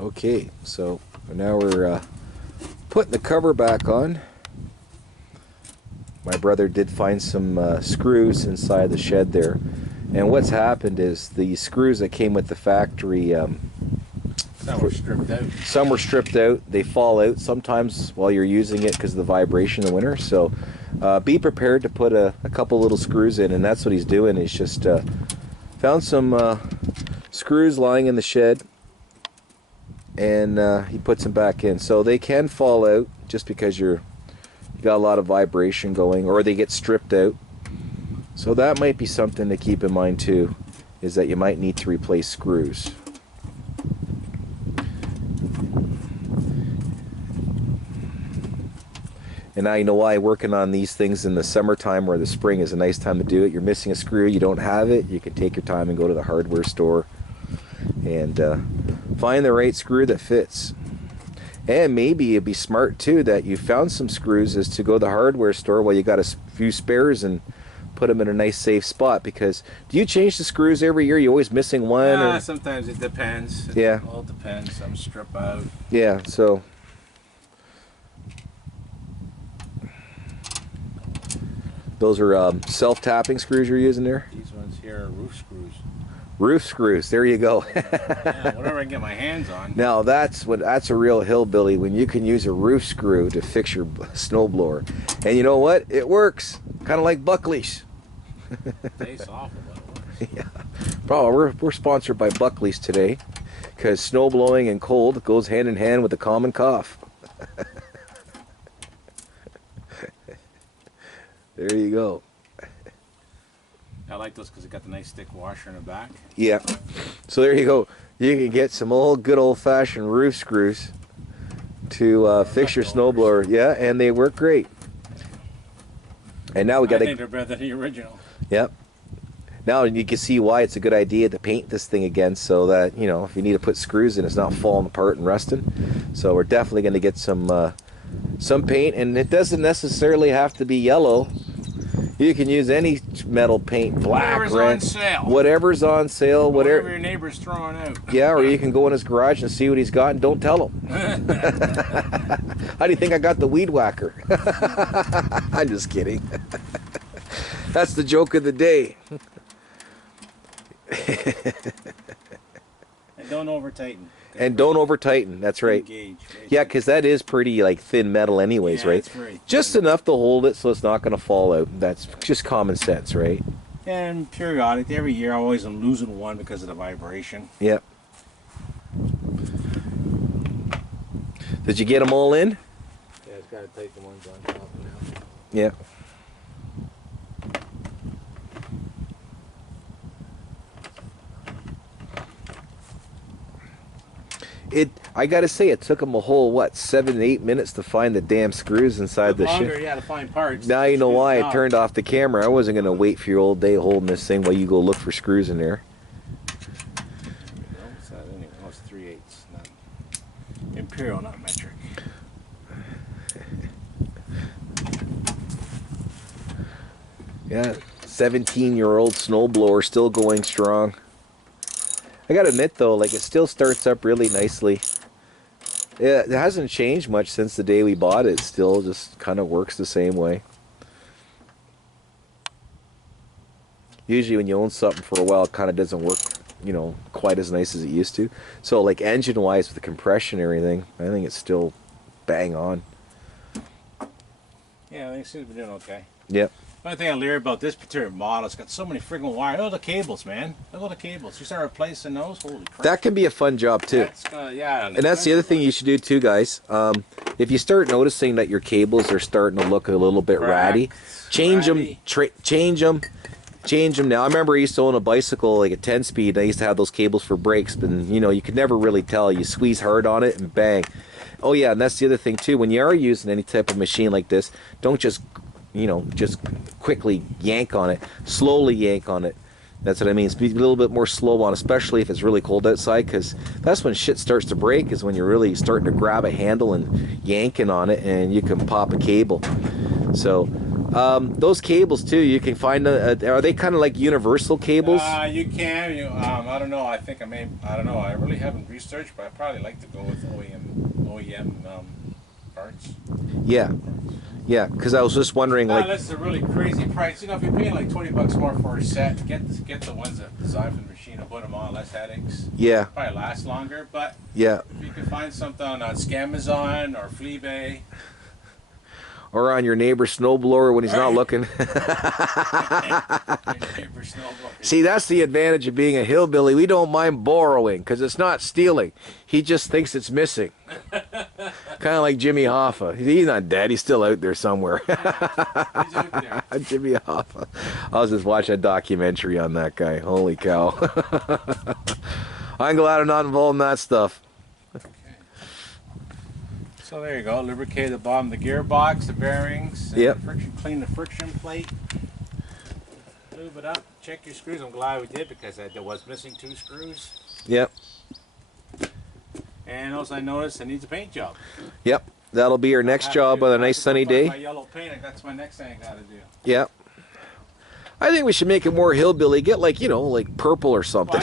Okay, so now we're putting the cover back on. My brother did find some screws inside the shed there, and what's happened is the screws that came with the factory, some were stripped out. Some were stripped out. They fall out sometimes while you're using it because of the vibration in the winter. So be prepared to put a couple little screws in, and that's what he's doing. He's just found some screws lying in the shed, and he puts them back in. So they can fall out just because you got a lot of vibration going, or they get stripped out. So that might be something to keep in mind too, is that you might need to replace screws. And now you know why working on these things in the summertime or the spring is a nice time to do it. You're missing a screw, you don't have it, you can take your time and go to the hardware store and find the right screw that fits. And maybe it'd be smart too that you found some screws is to go to the hardware store while you got a few spares and put them in a nice safe spot. Because do you change the screws every year? You always missing one? Or? Sometimes it depends. Yeah. It all depends. Some strip out. Yeah, so those are self-tapping screws you're using there? These ones here are roof screws. Roof screws, there you go. Yeah, whatever I can get my hands on. Now that's a real hillbilly, when you can use a roof screw to fix your snowblower. And you know what? It works. Kind of like Buckley's. Tastes awful, but it works. Yeah. Bro, we're sponsored by Buckley's today, because snow blowing and cold goes hand in hand with the common cough. There you go. I like those because it got the nice thick washer in the back. Yeah. So there you go. You can get some good old-fashioned roof screws to fix your snowblower. Yeah, and they work great. And now we got to. I think they're better than the original. Yep. Now you can see why it's a good idea to paint this thing again, so that if you need to put screws in, it's not falling apart and rusting. So we're definitely going to get some paint, and it doesn't necessarily have to be yellow. You can use any metal paint, black, whatever's red, on sale. Whatever's on sale, whatever your neighbor's throwing out. Yeah, or you can go in his garage and see what he's got and don't tell him. How do you think I got the weed whacker? I'm just kidding. That's the joke of the day. And don't over tighten. And don't over tighten, that's right. Gauge, yeah, because that is pretty thin metal anyways, yeah, right? It's very just thin. Enough to hold it so it's not going to fall out. That's just common sense, right? And periodically, every year, I always am losing one because of the vibration. Yep. Did you get them all in? Yeah, it's got to take the ones on top now. Yeah. I gotta say, it took them a whole 7 to 8 minutes to find the damn screws inside the ship. Yeah, to find parts. Now you know why I turned off the camera. I wasn't gonna wait for your old day holding this thing while you go look for screws in there. What's that anyway? Oh, it's 3/8, not imperial, not metric. Yeah, 17-year-old snowblower still going strong. I gotta admit though, it still starts up really nicely. Yeah, it hasn't changed much since the day we bought it. It still just kind of works the same way. Usually when you own something for a while, it kind of doesn't work, quite as nice as it used to. So engine-wise with the compression and everything, I think it's still bang on. Yeah, I think it seems to be doing okay. Yep. The only thing I leery about this particular model, it's got so many friggin' wires. Oh, the cables, man. Look at the cables. You start replacing those, holy crap. That can be a fun job too. Yeah. And that's the other thing you should do too, guys. If you start noticing that your cables are starting to look a little bit ratty, change them. Change them now. I remember I used to own a bicycle, a 10-speed. I used to have those cables for brakes, but you could never really tell. You squeeze hard on it and bang. Oh yeah, and that's the other thing too. When you are using any type of machine like this, don't just quickly yank on it. Slowly yank on it. That's what I mean. It's be a little bit more slow on, especially if it's really cold outside, because that's when shit starts to break, is when you're really starting to grab a handle and yanking on it, and you can pop a cable. So Those cables too, you can find. Are they kind of like universal cables? You can. I don't know. I think I don't know. I really haven't researched, but I probably like to go with OEM parts. Yeah, yeah. Because I was just wondering, like, That's a really crazy price. You know, if you're paying like $20 more for a set, get the ones that designed for the machine and put them on. Less headaches. yeah, Probably last longer, but yeah. if you can find something on Scamazon or Fleabay. Or on your neighbor's snowblower when he's not looking. See, that's the advantage of being a hillbilly. We don't mind borrowing because it's not stealing. He just thinks it's missing. Kind of like Jimmy Hoffa. He's not dead. He's still out there somewhere. He's out there. Jimmy Hoffa. I was just watching a documentary on that guy. Holy cow. I'm glad I'm not involved in that stuff. So there you go. Lubricate the bottom of the gearbox, the bearings. Yep. Clean the friction plate. Lube it up. Check your screws. I'm glad we did because there was missing 2 screws. Yep. And also I noticed it needs a paint job. Yep. That'll be our next job on a nice sunny day. My yellow paint. That's my next thing I gotta do. Yep. I think we should make it more hillbilly. Get like, you know, like purple or something.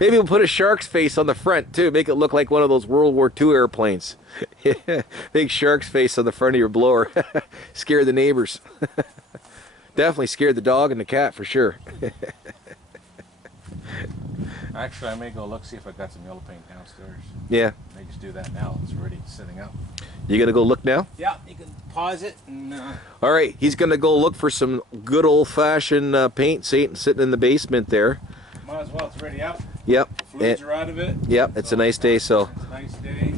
Maybe we'll put a shark's face on the front too. Make it look like one of those World War II airplanes. Big shark's face on the front of your blower. Scare the neighbors. Definitely scared the dog and the cat for sure. Actually, I may go look, see if I got some yellow paint downstairs. Yeah. I may just do that now. It's already sitting up. You gonna go look now? Yeah, you can pause it. And, all right, he's gonna go look for some good old-fashioned paint sitting in the basement there. might as well. It's already out. Yep. Fluids are out of it. Yep, it's a nice day, so. It's a nice day.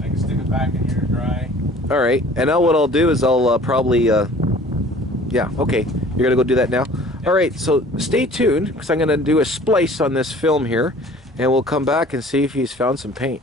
I can stick it back in here to dry. All right, and now what I'll do is I'll probably, yeah, okay. You're gonna go do that now? Yep. All right, so stay tuned, because I'm gonna do a splice on this film here, and we'll come back and see if he's found some paint.